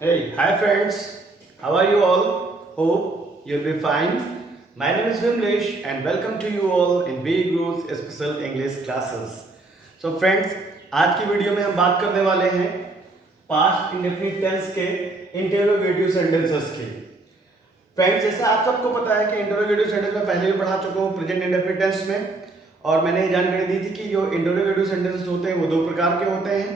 Hey, hi friends. How are you all? Hope you'll be fine. My name is Vimlesh and welcome to you all in B Group's Special English Classes. So friends, आज की video में हम बात करने वाले हैं past indefinite tense के interrogative sentences की। फ्रेंड्स, जैसा आप सबको पता है कि इंटरोगेटिव सेंटेंस में पहले भी पढ़ा चुका हूँ प्रेजेंट इंडेफिनिट टेंस में, और मैंने ये जानकारी दी थी कि जो इंटरोगेटिव सेंटेंसेस होते हैं वो दो प्रकार के होते हैं।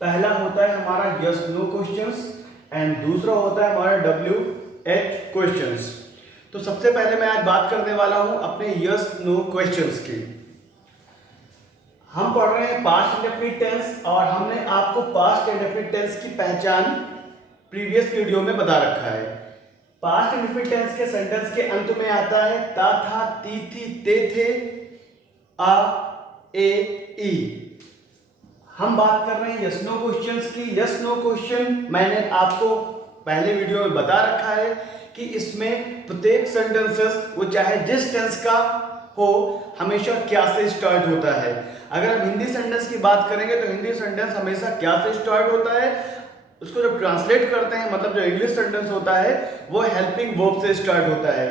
पहला होता है हमारा यस नो क्वेश्चंस एंड दूसरा होता है हमारा WH क्वेश्चंस। तो सबसे पहले मैं आज बात करने वाला हूं अपने यस नो क्वेश्चंस की। हम पढ़ रहे हैं पास्ट इंडेफिनिट टेंस और हमने आपको पास्ट इंडेफिनिट टेंस की पहचान प्रीवियस वीडियो में बता रखा है। पास्ट इंडेफिनिट टेंस के सेंटेंस के अंत में आता है ता था ती थी ते थे आ ए ई। हम बात कर रहे हैं यस नो क्वेश्चंस की। यस नो क्वेश्चन मैंने आपको पहले वीडियो में बता रखा है कि इसमें प्रत्येक सेंटेंसेस वो चाहे जिस टेंस का हो हमेशा क्या से स्टार्ट होता है। अगर हम हिंदी सेंटेंस की बात करेंगे तो हिंदी सेंटेंस हमेशा क्या से स्टार्ट होता है। उसको जब ट्रांसलेट करते हैं मतलब जो इंग्लिश सेंटेंस होता है वो हेल्पिंग वर्ब से स्टार्ट होता है।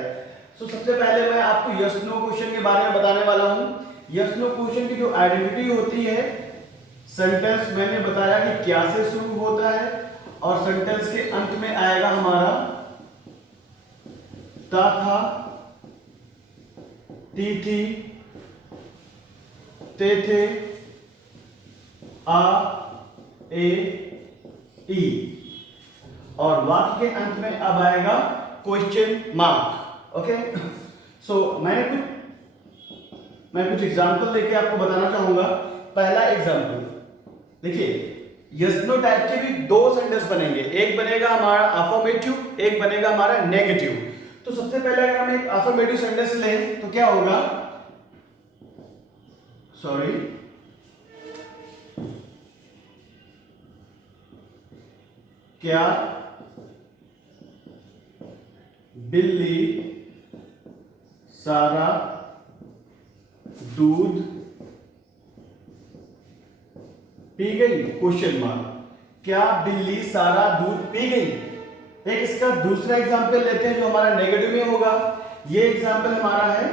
तो सबसे पहले मैं आपको यस नो क्वेश्चन के बारे में बताने वाला हूं। यस नो क्वेश्चन की जो आइडेंटिटी होती है, सेंटेंस मैंने बताया कि क्या से शुरू होता है और सेंटेंस के अंत में आएगा हमारा ता था ती थी ते थे आ ए ई, और वाक्य के अंत में अब आएगा क्वेश्चन मार्क। ओके, सो मैं कुछ एग्जांपल लेके आपको बताना चाहूंगा। पहला एग्जांपल देखिए, यस नो टाइप के भी दो सेंटेंस बनेंगे, एक बनेगा हमारा अफर्मेटिव, एक बनेगा हमारा नेगेटिव। तो सबसे पहले अगर हम एक अफर्मेटिव सेंटेंस लें तो क्या होगा, सॉरी, क्या बिल्ली सारा दूध पी गई? Question mark. क्या बिल्ली सारा दूध पी गई? एक इसका दूसरा एग्जांपल लेते हैं जो हमारा नेगेटिव में होगा। ये एग्जांपल हमारा है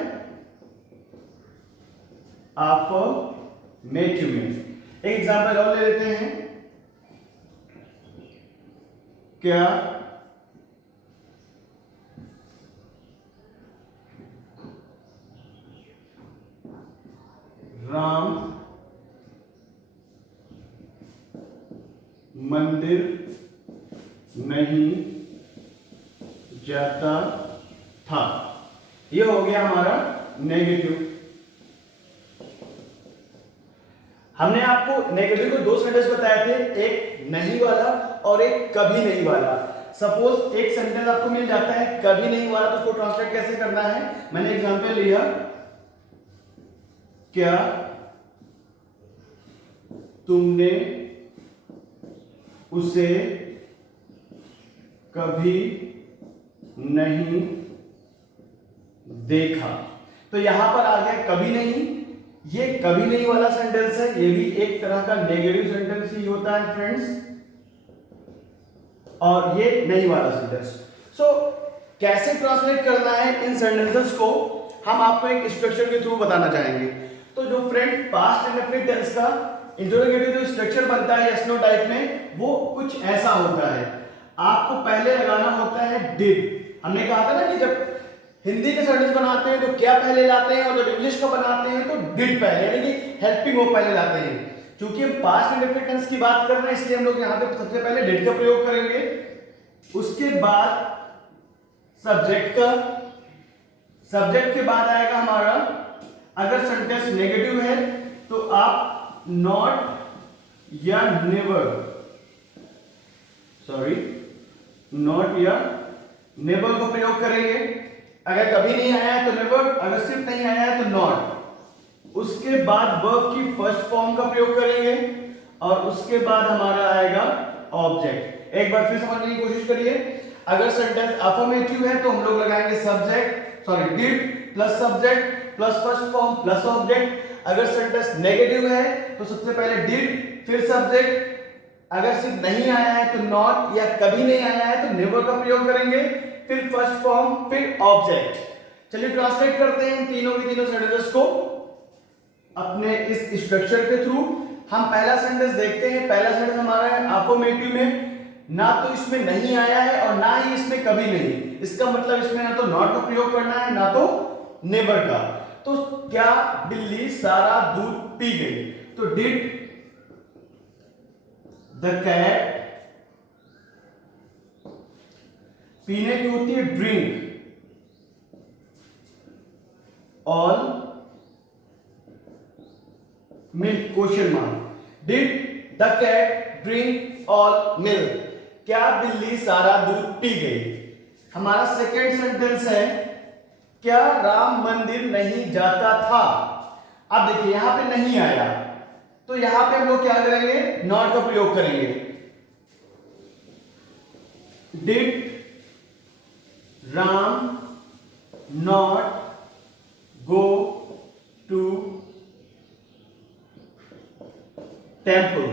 अफर्मेटिव में। एक एग्जांपल और ले लेते हैं, क्या राम मंदिर नहीं जाता था? ये हो गया हमारा नेगेटिव। हमने आपको नेगेटिव को दो सेंटेंस बताए थे, एक नहीं वाला और एक कभी नहीं वाला। सपोज एक सेंटेंस आपको मिल जाता है कभी नहीं वाला, तो उसको ट्रांसलेट कैसे करना है। मैंने एग्जांपल लिया, क्या तुमने उसे कभी नहीं देखा? तो यहां पर आ गया कभी नहीं। ये कभी नहीं वाला सेंटेंस है, ये भी एक तरह का नेगेटिव सेंटेंस ही होता है फ्रेंड्स, और ये नहीं वाला सेंटेंस। सो कैसे ट्रांसलेट करना है इन सेंटेंसेस को हम आपको एक स्ट्रक्चर के थ्रू बताना चाहेंगे। तो जो फ्रेंड पास्ट इंडेफिनिट टेंस का इंटरोगेटिव जो स्ट्रक्चर बनता है यस नो टाइप में, वो कुछ ऐसा होता है। आपको पहले लगाना होता है डिड। हमने कहा था ना कि जब हिंदी के सेंटेंस बनाते हैं तो क्या पहले लाते हैं, और जब इंग्लिश का बनाते हैं तो डिड पहले, यानी कि हेल्पिंग वर्ब पहले लाते हैं। क्योंकि हम पास्ट इंडेफिनिट टेंस की बात कर रहे हैं इसलिए हम लोग यहां पे सबसे पहले डिड का प्रयोग करेंगे, उसके बाद सब्जेक्ट का, सब्जेक्ट के बाद आएगा हमारा, अगर सेंटेंस नेगेटिव है तो आप नॉट या नेवर, सॉरी, नॉट या नेवर का प्रयोग करेंगे। अगर कभी नहीं आया है तो नेवर, अगर सिर्फ नहीं आया है तो नॉट। उसके बाद वर्ब की फर्स्ट फॉर्म का प्रयोग करेंगे और उसके बाद हमारा आएगा ऑब्जेक्ट। एक बार फिर समझने की कोशिश करिए। अगर सेंटेंस अफर्मेटिव है तो हम लोग लगाएंगे subject, sorry, did plus subject plus first form plus object. अगर सेंटेंस नेगेटिव है तो सबसे पहले डिड, फिर सब्जेक्ट, अगर सिर्फ नहीं आया है तो नॉट, या कभी नहीं आया है तो नेवर का प्रयोग करेंगे, फिर फर्स्ट फॉर्म, फिर ऑब्जेक्ट। चलिए ट्रांसलेट करते हैं इन तीनों के तीनों सेंटेंसेस को अपने इस स्ट्रक्चर के थ्रू। हम पहला सेंटेंस देखते हैं। पहला सेंटेंस हमारा है अफर्मेटिव में, ना तो इसमें नहीं आया है और ना ही इसमें कभी नहीं। इसका मतलब इसमें ना तो नॉट का प्रयोग करना है ना तो नेवर का। तो क्या बिल्ली सारा दूध पी गई? तो डिड द कैट, पीने की होती है drink, all milk, question mark. Did the cat drink all milk? क्या बिल्ली सारा दूध पी गई? हमारा सेकेंड सेंटेंस है क्या राम मंदिर नहीं जाता था? अब देखिए यहां पे नहीं आया तो यहां पे हम लोग क्या करेंगे? नॉट का प्रयोग करेंगे। Did Ram not go to temple?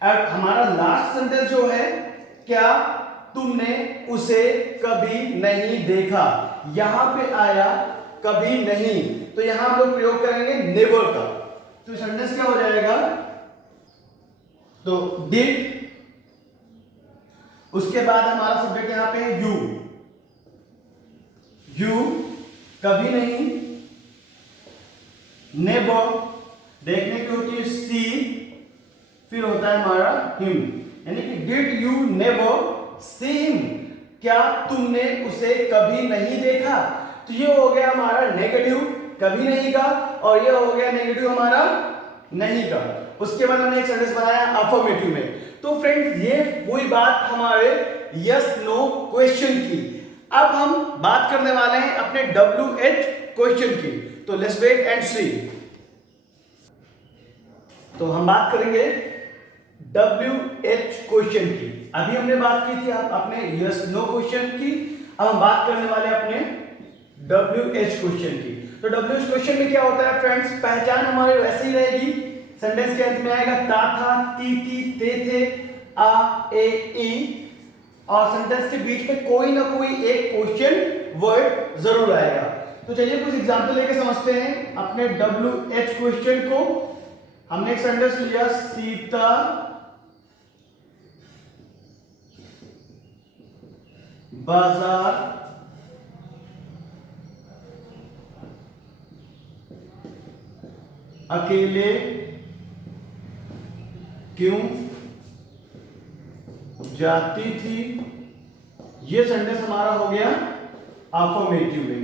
अब हमारा लास्ट सेंटेंस जो है क्या तुमने उसे कभी नहीं देखा? यहां पे आया कभी नहीं, तो यहां हम लोग प्रयोग करेंगे नेवर का। तो सेंटेंस क्या हो जाएगा? तो डिड, उसके बाद हमारा सब्जेक्ट यहां पे है यू, यू कभी नहीं, नेवर देखने की होती है सी, फिर होता है हमारा हिम, यानी कि did you never see him? क्या तुमने उसे कभी नहीं देखा? तो ये हो गया हमारा नेगेटिव कभी नहीं का, और ये हो गया नेगेटिव हमारा नहीं का। उसके बाद हमने एक सेंटेंस बनाया अफर्मेटिव में। तो फ्रेंड्स ये वही बात हमारे यस नो क्वेश्चन की। अब हम बात करने वाले हैं अपने WH क्वेश्चन की। तो लेट्स वेट एंड सी। तो हम बात करेंगे WH क्वेश्चन की। अभी हमने बात की थी अपने यस नो क्वेश्चन की, अब हम बात करने वाले अपने WH क्वेश्चन की। तो WH क्वेश्चन में क्या होता है फ्रेंड्स? पहचान हमारी वैसी ही रहेगी। सेंटेंस के अंत में आएगा ता था, ती थी, ते थे, आ, ए, ई, और सेंटेंस के बीच में कोई ना कोई एक क्वेश्चन वर्ड जरूर आएगा। तो चलिए कुछ एग्जांपल लेके समझते हैं अपने WH क्वेश्चन को। हमने एक सेंटेंस लिया सीता बाजार अकेले क्यों जाती थी? ये सेंटेंस हमारा हो गया अफर्मेटिव में।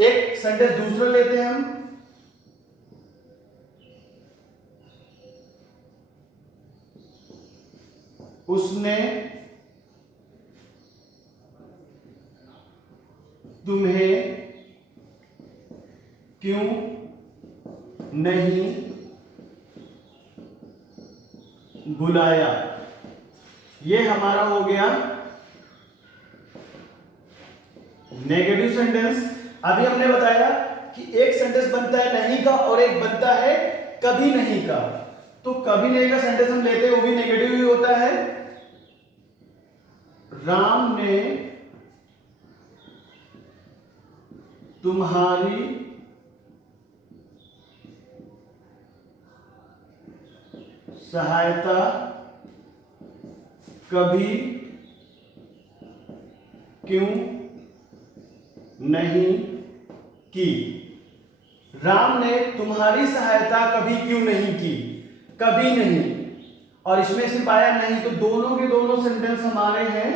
एक सेंटेंस दूसरा लेते हैं हम। उसने तुम्हें क्यों नहीं बुलाया? ये हमारा हो गया नेगेटिव सेंटेंस। अभी हमने बताया कि एक सेंटेंस बनता है नहीं का और एक बनता है कभी नहीं का। तो कभी नहीं का सेंटेंस हम लेते हैं, वो भी नेगेटिव ही होता है। राम ने तुम्हारी सहायता कभी क्यों नहीं की? राम ने तुम्हारी सहायता कभी क्यों नहीं की? कभी नहीं, और इसमें सिर्फ आया नहीं, तो दोनों के दोनों सेंटेंस हमारे हैं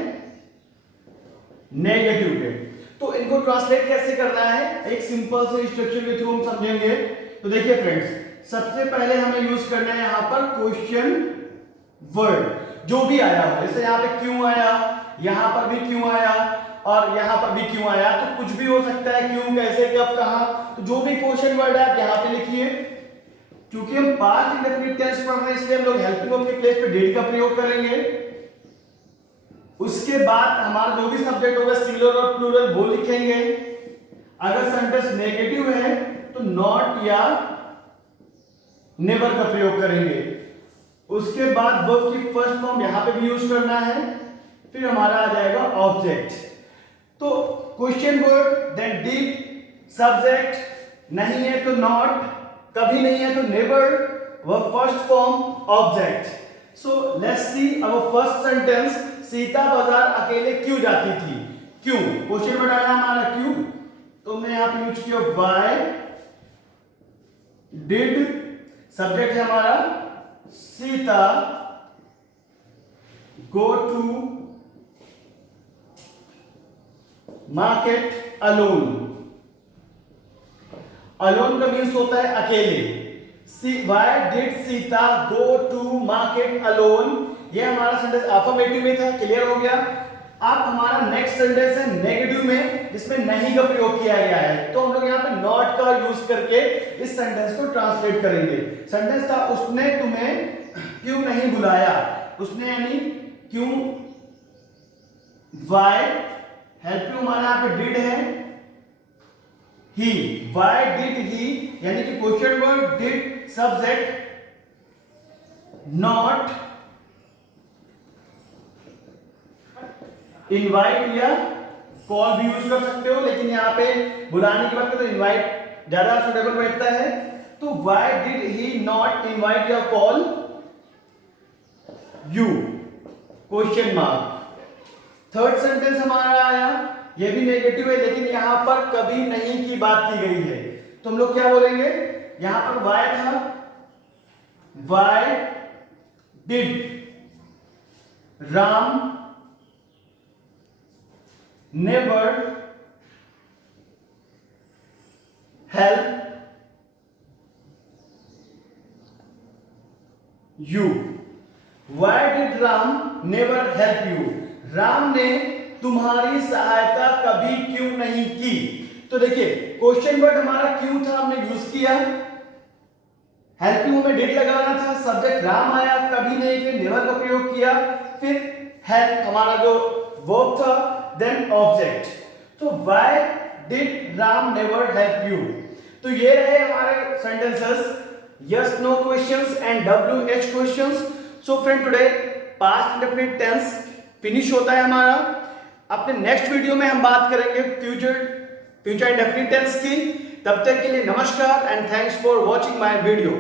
नेगेटिव के। तो इनको ट्रांसलेट कैसे करना है, एक सिंपल से स्ट्रक्चर के थ्रू हम समझेंगे। तो देखिए फ्रेंड्स, सबसे पहले हमें यूज करना है यहां पर क्वेश्चन वर्ड, जो भी आया हो। जैसे यहां पे क्यों आया, यहां पर भी क्यों आया, और यहां पर भी क्यों आया, तो कुछ भी हो सकता है, क्यों, कैसे, कब, कहां। तो जो भी क्वेश्चन वर्ड है आप यहां पे लिखिए। क्योंकि हम पास्ट इंडेफिनिट टेंस पढ़ रहे हैं, इसलिए हम लोग हेल्पिंग वर्ब के प्लेस पे डिड का प्रयोग करेंगे। उसके बाद हमारा जो भी सब्जेक्ट होगा सिंगुलर और प्लूरल वो लिखेंगे। अगर सेंटेंस नेगेटिव है तो नॉट या नेवर का प्रयोग करेंगे। उसके बाद वर्ब की फर्स्ट फॉर्म यहां पे भी यूज करना है। फिर हमारा आ जाएगा ऑब्जेक्ट। तो question word, then did, subject, नहीं है तो नॉट, कभी नहीं है तो never, verb first form, object. So let's see our first sentence, Sita बाजार अकेले क्यों जाती थी? क्यों, क्वेश्चन वर्ड आया हमारा क्यों, तो मैं यहां पे यूज किया व्हाई डिड, सब्जेक्ट है हमारा Sita go to market alone. Alone का मीन्स होता है अकेले। Why did Sita go to market alone? ये हमारा सेंटेंस अफर्मेटिव में था, क्लियर हो गया। अब हमारा नेक्स्ट सेंटेंस है नेगेटिव में, जिसमें नहीं का प्रयोग किया गया है। तो हम लोग यहाँ पे नॉट का यूज करके इस सेंटेंस को ट्रांसलेट करेंगे। सेंटेंस था उसने तुम्हें क्यों नहीं बुलाया, उसने यानी क्यों, वाई, हेल्प यू हमारा यहाँ पे डिड है, ही, वाई डिड ही, यानी कि question word did, subject not, invite या कॉल भी यूज कर सकते हो, लेकिन यहां पे बुलाने की बात करें तो इनवाइट ज्यादा सुटेबल बैठता है। तो why did he not invite या call you, question mark. Third sentence हमारा आया, ये भी नेगेटिव है, लेकिन यहां पर कभी नहीं की बात की गई है। तो हम लोग क्या बोलेंगे, यहां पर व्हाई था, why did Ram never help you? Why did Ram never help you? Ram ने तुम्हारी सहायता कभी क्यों नहीं की? तो देखिए क्वेश्चन वर्ड हमारा क्यों था, हमने यूज किया। हेल्प यू में डिड लगाना था, सब्जेक्ट राम आया, कभी नहीं के नेवर का प्रयोग किया, फिर हेल्प हमारा जो वर्ब था, देन ऑब्जेक्ट। तो why did Ram never help you? तो ये रहे हमारे sentences, yes no questions and WH questions. So friend today past indefinite tense finish होता है हमारा। अपने नेक्स्ट वीडियो में हम बात करेंगे फ्यूचर इंडेफिनिट टेंस की। तब तक के लिए नमस्कार and thanks for watching my video.